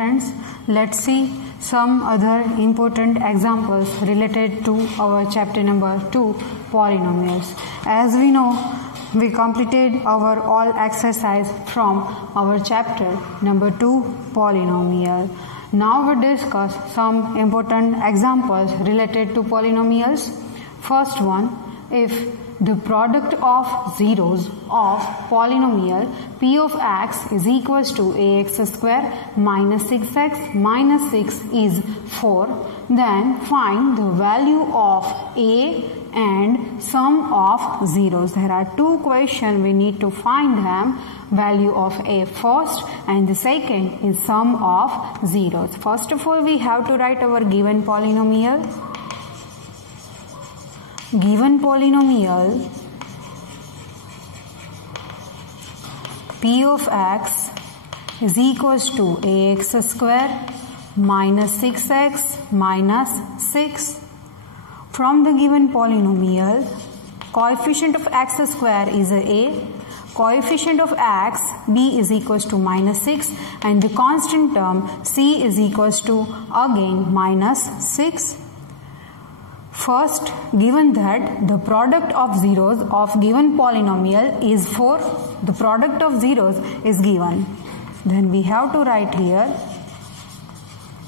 friends, let's see some other important examples related to our chapter number 2, polynomials. As we know, we completed our all exercise from our chapter number 2, polynomial. Now we discuss some important examples related to polynomials. First one, if the product of zeros of polynomial p of x is equals to ax square minus 6x minus 6 is 4, then find the value of a and sum of zeros. There are two questions, we need to find them. Value of a first and the second is sum of zeros. First of all, we have to write our given polynomial. Given polynomial p of x is equals to ax square minus 6x minus 6. From the given polynomial, coefficient of x square is a, coefficient of x b is equals to minus 6, and the constant term c is equals to again minus 6. First, given that the product of zeros of given polynomial is 4, the product of zeros is given. Then we have to write here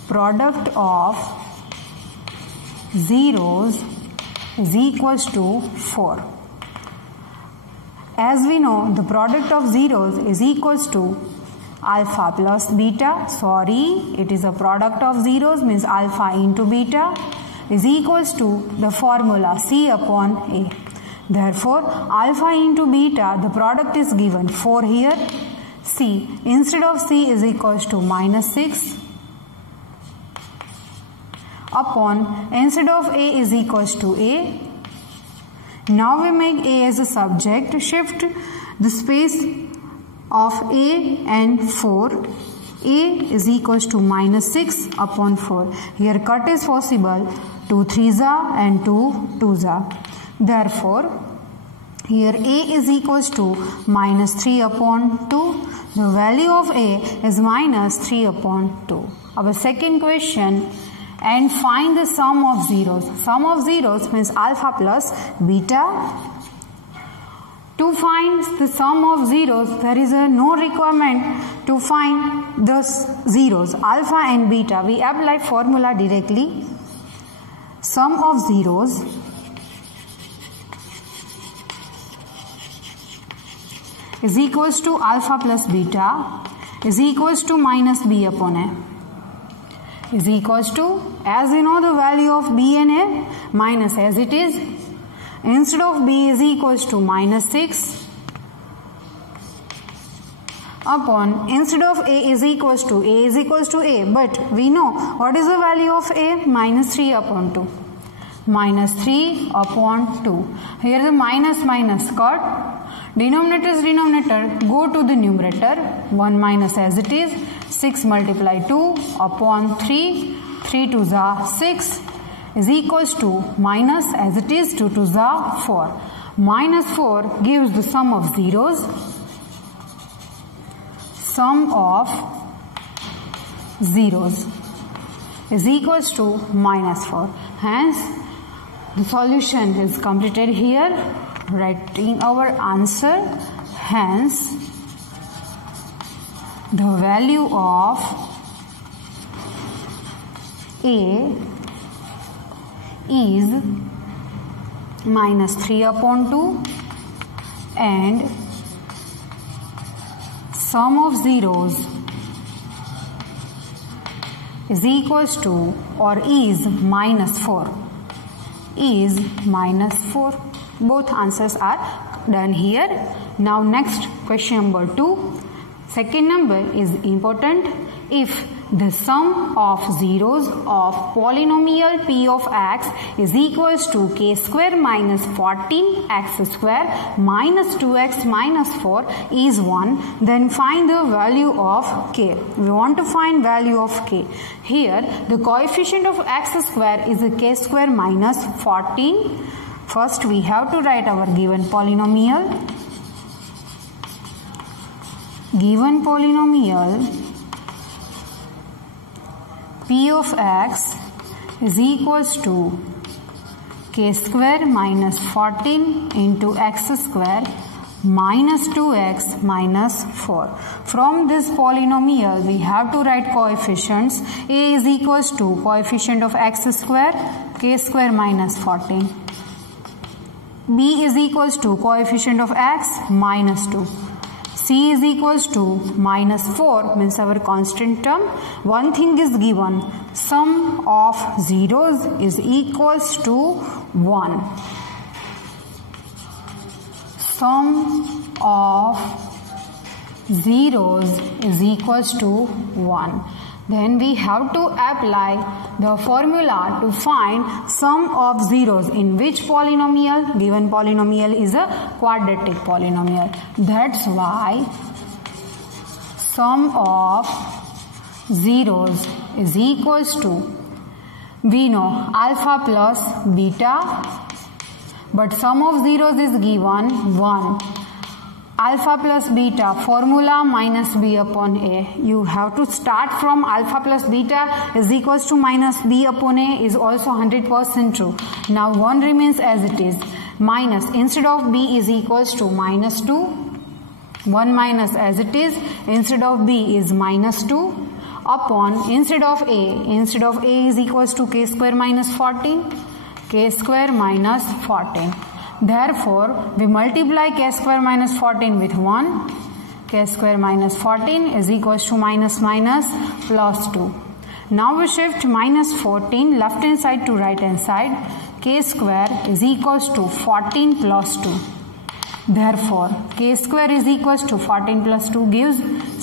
product of zeros is equals to 4. As we know, the product of zeros is equals to alpha plus beta. It is a product of zeros, means alpha into beta is equals to the formula c upon a. Therefore, alpha into beta, the product is given 4 here. C, instead of c is equals to minus 6 upon, instead of a is equals to a. Now we make a as a subject, shift the space of a and 4. A is equals to minus 6 upon 4. Here cut is possible, 2 3s and 2 2s. Therefore, here a is equals to minus 3 upon 2. The value of a is minus 3 upon 2. Our second question, and find the sum of zeros. Sum of zeros means alpha plus beta. To find the sum of zeros, there is no requirement to find the zeros, alpha and beta. We apply formula directly. Sum of zeros is equals to alpha plus beta is equals to minus b upon a. Is equals to, as you know, the value of b and a minus as it is. Instead of b is equals to minus 6 upon, instead of a is equals to a, but we know what is the value of a, minus 3 upon 2. Minus 3 upon 2. Here the minus cut. Denominator is denominator, go to the numerator. 1 minus as it is. 6 multiply 2 upon 3. 3 2s are 6 is equals to minus as it is 2 2s are 4. Minus 4 gives the sum of zeros. Sum of zeros is equals to minus 4. Hence, the solution is completed here. Writing our answer. Hence, the value of a is minus 3 upon 2 and sum of zeros is equals to or is minus 4. Is minus 4. Both answers are done here. Now next question number 2. Second number is important. If the sum of zeros of polynomial p of x is equals to k square minus 14x square minus 2x minus 4 is 1, then find the value of k. We want to find value of k. Here the coefficient of x square is a k square minus 14. First we have to write our given polynomial. Given polynomial P of x is equals to k square minus 14 into x square minus 2x minus 4. From this polynomial we have to write coefficients. A is equals to coefficient of x square k square minus 14. B is equals to coefficient of x minus 2. C is equals to minus 4 means our constant term. One thing is given, sum of zeros is equals to 1. Sum of zeros is equals to 1. Then we have to apply the formula to find sum of zeros in which polynomial? Given polynomial is a quadratic polynomial. That's why sum of zeros is equals to, we know alpha plus beta, but sum of zeros is given 1. Alpha plus beta, formula minus b upon a. You have to start from alpha plus beta is equals to minus b upon a is also 100% true. Now 1 remains as it is. Minus, instead of b is equals to minus 2. 1 minus as it is. Instead of b is minus 2. Upon, instead of a is equals to k square minus 14. K square minus 14. Therefore, we multiply k square minus 14 with 1. K square minus 14 is equals to minus minus plus 2. Now we shift minus 14 left hand side to right hand side. K square is equals to 14 plus 2. Therefore, k square is equals to 14 plus 2 gives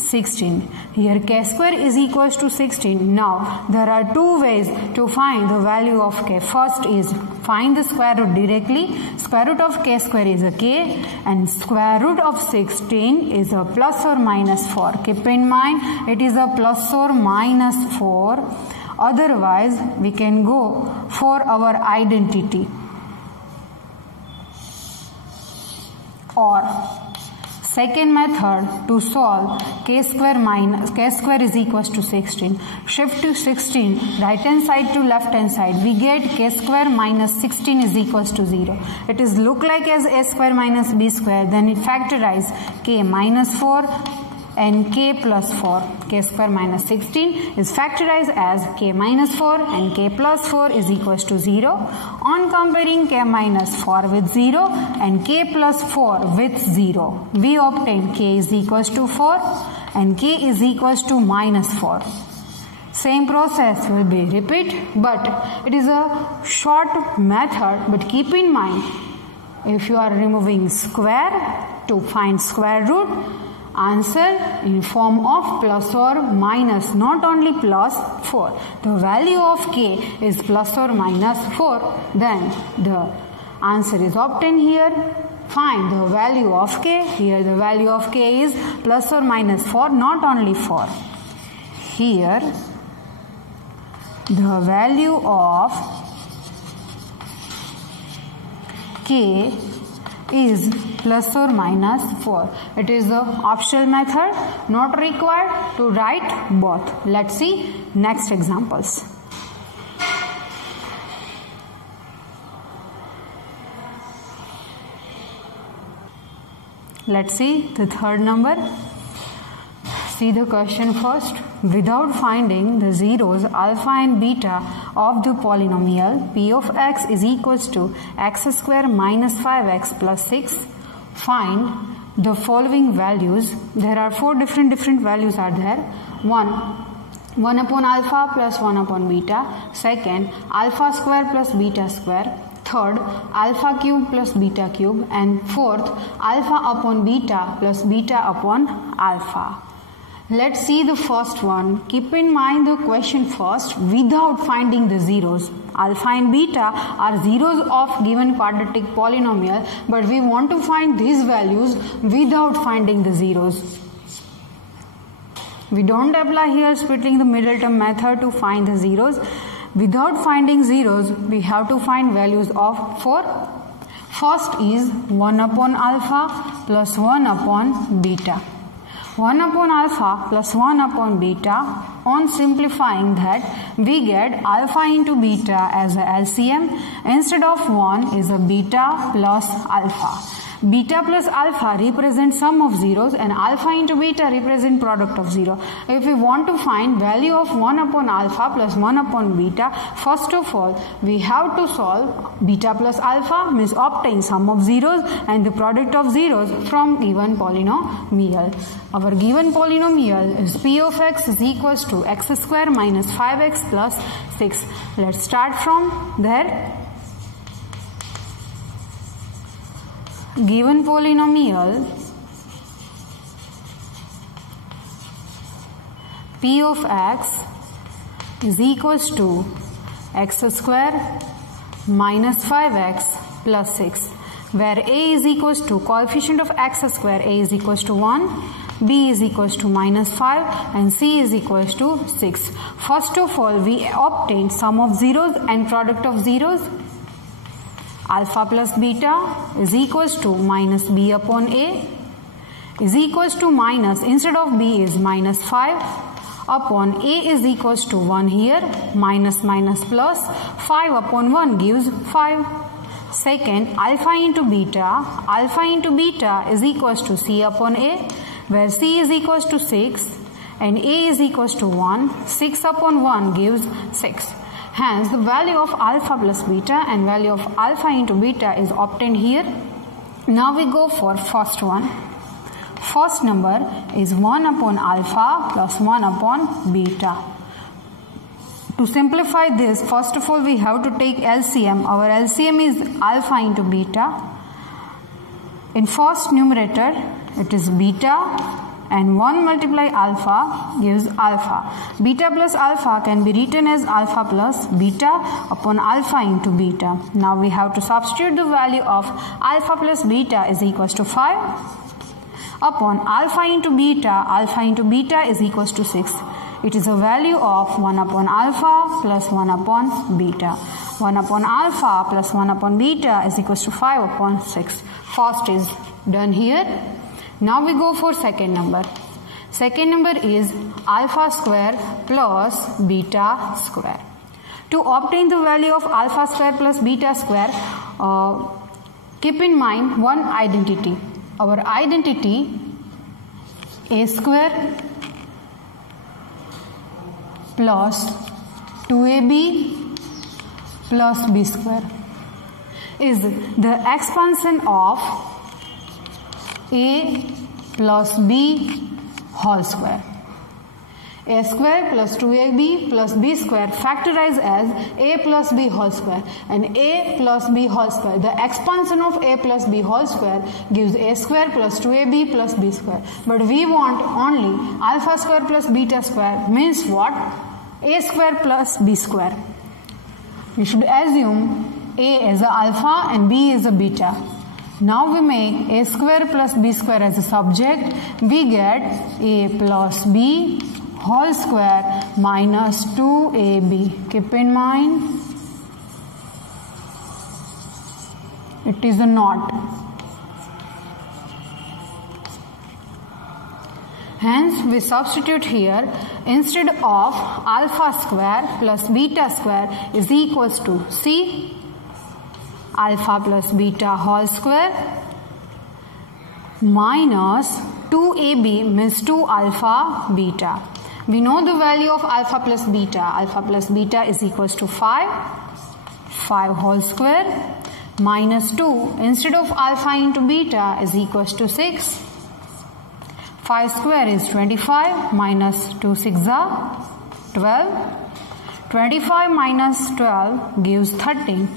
16. Here k square is equals to 16. Now, there are two ways to find the value of k. First is find the square root directly. Square root of k square is a k and square root of 16 is a plus or minus 4. Keep in mind it is a plus or minus 4. Otherwise, we can go for our identity. Or second method to solve k square is equals to 16. Shift to 16 right hand side to left hand side. We get k square minus 16 is equals to 0. It is look like as a square minus b square. Then it factorize k minus 4 and k plus 4. K square minus 16 is factorized as k minus 4 and k plus 4 is equals to 0. On comparing k minus 4 with 0 and k plus 4 with 0, we obtain k is equals to 4 and k is equals to minus 4. Same process will be repeat, but it is a short method. But keep in mind, if you are removing square to find square root, answer in form of plus or minus, not only plus 4. The value of k is plus or minus 4. Then the answer is obtained here. Find the value of k. Here the value of k is plus or minus 4, not only 4. Here the value of k is plus or minus 4. It is the optional method, not required to write both. Let's see next examples. Let's see the third number. See the question first. Without finding the zeros alpha and beta of the polynomial p of x is equals to x square minus 5x plus 6, find the following values. There are four different values are there. 1 upon alpha plus 1 upon beta. Second, alpha square plus beta square. Third, alpha cube plus beta cube. And fourth, alpha upon beta plus beta upon alpha. Let's see the first one. Keep in mind the question first. Without finding the zeros, alpha and beta are zeros of given quadratic polynomial, but we want to find these values without finding the zeros. We don't apply here splitting the middle term method to find the zeros. Without finding zeros, we have to find values of 4. First is 1 upon alpha plus 1 upon beta. 1 upon alpha plus 1 upon beta. On simplifying that, we get alpha into beta as a LCM. Instead of 1 is a beta plus alpha. Beta plus alpha represent sum of zeros and alpha into beta represent product of 0. If we want to find value of 1 upon alpha plus 1 upon beta, first of all we have to solve beta plus alpha, means obtain sum of zeros and the product of zeros from given polynomial. Our given polynomial is p of x is equals to x square minus 5x plus 6. Let's start from there. Given polynomial p of x is equals to x square minus 5x plus 6, where a is equals to coefficient of x square, a is equals to 1, b is equals to minus 5 and c is equals to 6. First of all we obtain sum of zeros and product of zeros. Alpha plus beta is equals to minus b upon a is equals to minus, instead of b is minus 5 upon a is equals to 1 here, minus minus plus 5 upon 1 gives 5. Second, alpha into beta is equals to c upon a, where c is equals to 6 and a is equals to 1. 6 upon 1 gives 6. Hence, the value of alpha plus beta and value of alpha into beta is obtained here. Now we go for first one. First number is 1 upon alpha plus 1 upon beta. To simplify this, first of all we have to take LCM. Our LCM is alpha into beta. In first numerator, it is beta. And 1 multiply alpha gives alpha. Beta plus alpha can be written as alpha plus beta upon alpha into beta. Now we have to substitute the value of alpha plus beta is equals to 5 upon alpha into beta is equals to 6. It is a value of 1 upon alpha plus 1 upon beta. 1 upon alpha plus 1 upon beta is equals to 5 upon 6. First is done here. Now we go for second number. Second number is alpha square plus beta square. To obtain the value of alpha square plus beta square, keep in mind one identity. Our identity a square plus 2ab plus b square is the expansion of a plus b whole square. A square plus 2ab plus b square factorize as a plus b whole square, and a plus b whole square, the expansion of a plus b whole square gives a square plus 2ab plus b square. But we want only alpha square plus beta square, means what? A square plus b square. We should assume a as a alpha and b is a beta. Now we make a square plus b square as a subject. We get a plus b whole square minus 2ab. Keep in mind, it is a not. Hence we substitute here, instead of alpha square plus beta square is equals to c alpha plus beta whole square minus 2ab means 2 alpha beta. We know the value of alpha plus beta. Alpha plus beta is equals to 5 whole square minus 2, instead of alpha into beta is equals to 6. 5 square is 25 minus 2 6 are 12. 25 minus 12 gives 13.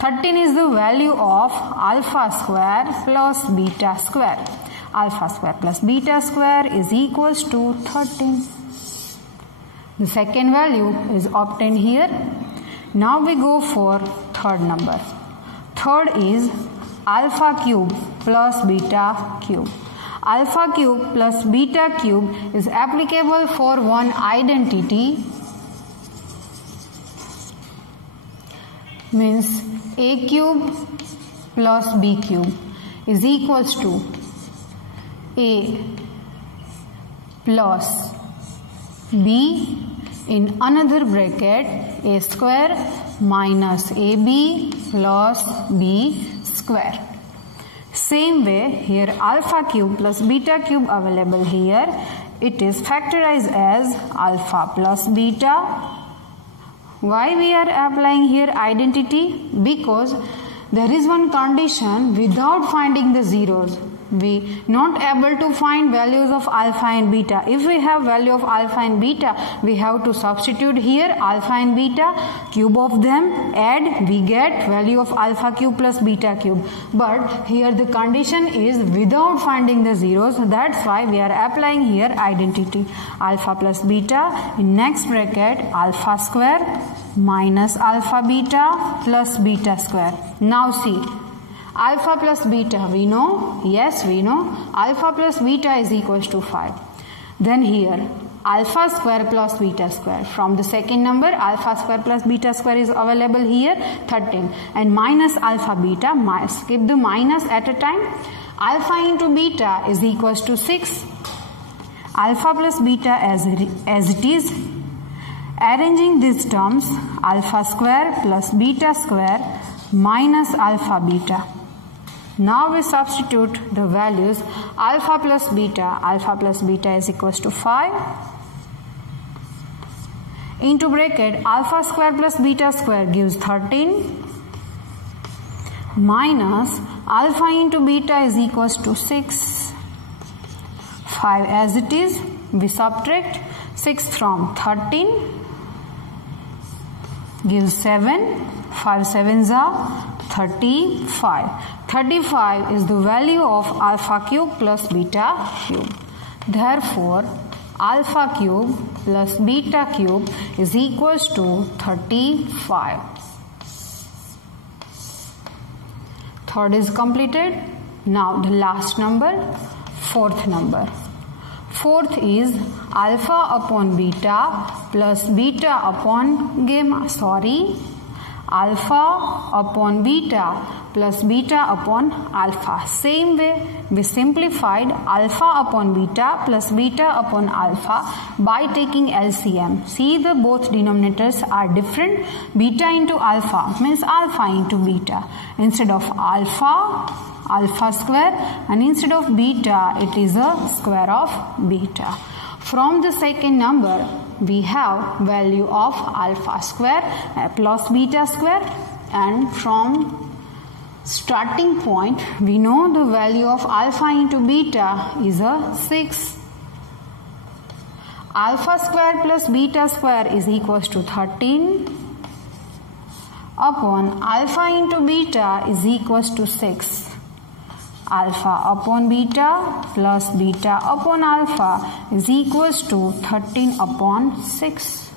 13 is the value of alpha square plus beta square. Alpha square plus beta square is equals to 13. The second value is obtained here. Now we go for third number. Third is alpha cube plus beta cube. Alpha cube plus beta cube is applicable for one identity, means a cube plus b cube is equals to a plus b in another bracket a square minus ab plus b square. Same way here alpha cube plus beta cube available here. It is factorized as alpha plus beta. Why we are applying here identity? Because there is one condition without finding the zeros. We not able to find values of alpha and beta. If we have value of alpha and beta, we have to substitute here alpha and beta, cube of them, add, we get value of alpha cube plus beta cube. But here the condition is without finding the zeros. That's why we are applying here identity. Alpha plus beta in next bracket alpha square minus alpha beta plus beta square. Now see. Alpha plus beta, we know, yes we know, alpha plus beta is equals to 5. Then here, alpha square plus beta square. From the second number, alpha square plus beta square is available here, 13. And minus alpha beta, skip the minus at a time. Alpha into beta is equals to 6. Alpha plus beta as it is. Arranging these terms, alpha square plus beta square minus alpha beta. Now we substitute the values alpha plus beta is equals to 5 into bracket alpha square plus beta square gives 13 minus alpha into beta is equals to 6. 5 as it is, we subtract 6 from 13 gives 7, 5 7s are 35. 35 is the value of alpha cube plus beta cube. Therefore, alpha cube plus beta cube is equals to 35. Third is completed. Now the last number, fourth number. Fourth is alpha upon beta plus beta upon gamma. Alpha upon beta plus beta upon alpha. Same way we simplified alpha upon beta plus beta upon alpha by taking LCM. See, the both denominators are different. Beta into alpha means alpha into beta. Instead of alpha, alpha square, and instead of beta it is a square of beta. From the second number we have value of alpha square plus beta square, and from starting point we know the value of alpha into beta is a 6. Alpha square plus beta square is equals to 13 upon alpha into beta is equals to 6. Alpha upon beta plus beta upon alpha is equals to 13 upon 6.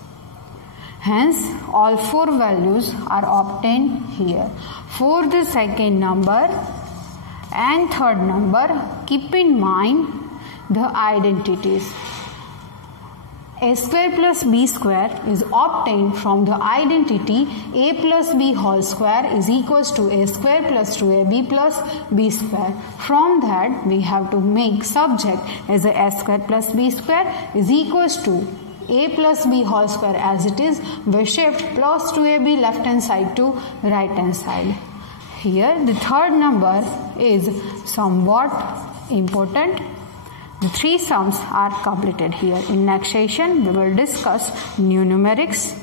Hence, all four values are obtained here. For the second number and third number, keep in mind the identities. A square plus b square is obtained from the identity a plus b whole square is equals to a square plus 2ab plus b square. From that we have to make subject as a square plus b square is equals to a plus b whole square as it is. We shift plus 2ab left hand side to right hand side. Here the third number is somewhat important. The three sums are completed here. In next session, we will discuss new numerics.